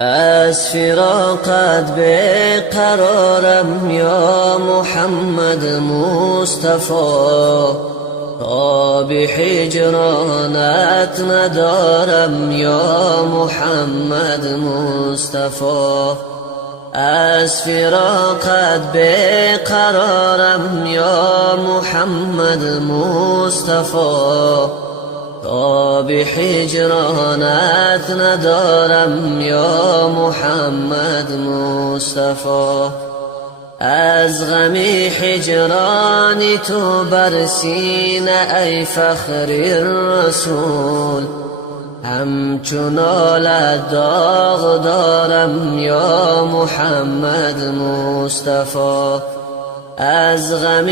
از فراقت به قرارم یا محمد مصطفی، تا به هجرانت ندارم یا محمد مصطفی. از فراقت به قرارم یا محمد مصطفی، تا به هجرانت ندارم یا محمد مصطفی. از غم هجران تو بر سینه ای فخر الرسول، همچون آلت داغ دارم یا محمد مصطفی. از غم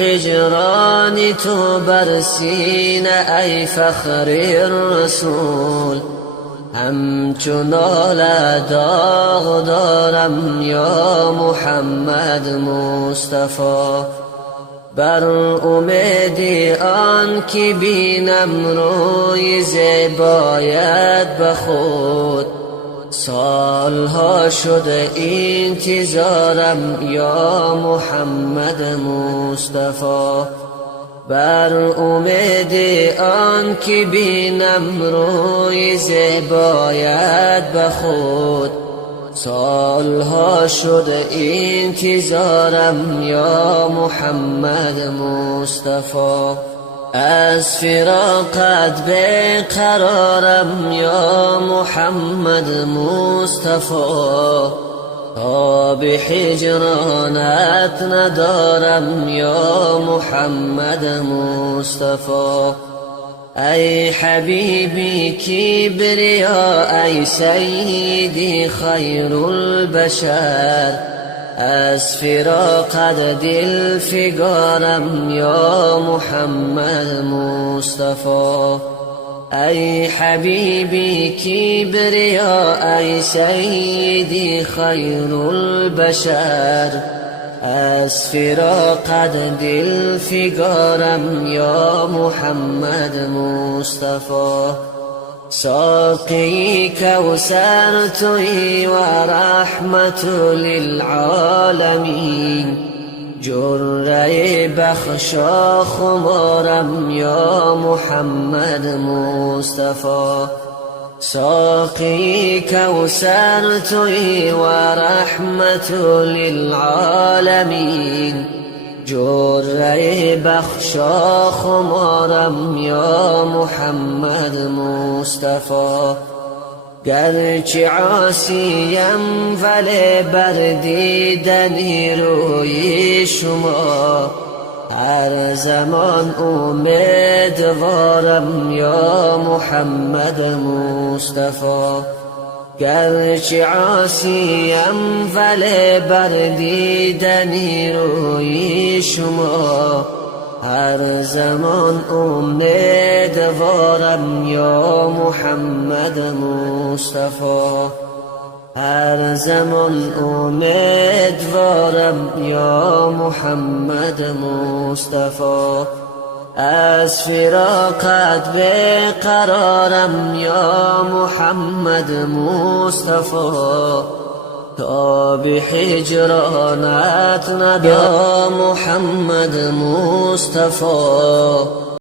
هجران تو بر سینه ای فخر الرسول، همچون آلت داغ دارم یا محمد مصطفی. بر امید آن که بینم روی زیبایت به خود، سالها شده انتظارم یا محمد مصطفی. بر امید آن که بینم روی زیبایت به خود، سالها شده انتظارم یا محمد مصطفی. از فراقت به قرارم یا محمد مصطفی، تا به هجرانت ندارم یا محمد مصطفی. ای حبیبی کبریا، ای سیدی خیر البشر، از فراقت دل فگارم یا محمد مصطفی. ای حبیبی کبریا، ای سیدی خیر البشر، از فراقت دل فگارم یا محمد مصطفی. ساقی کوثر تویی و رحمت للعالمین، جرعه بخشا خمارم یا محمد مصطفی. ساقی کوثر تویی و رحمت للعالمین، جرعه بخشا خمارم یا محمد مصطفی. گرچه عاصیم ولی بر دیدن روی شما، هر زمان امیدوارم یا محمد مصطفی. گرچه عاصیم ولی بر دیدن روی شما، هر زمان امیدوارم یا محمد مصطفی. هر زمان امیدوارم یا محمد مصطفی. از فراقت به قرارم یا محمد مصطفی، تا به هجرانت ندارم یا محمد مصطفی.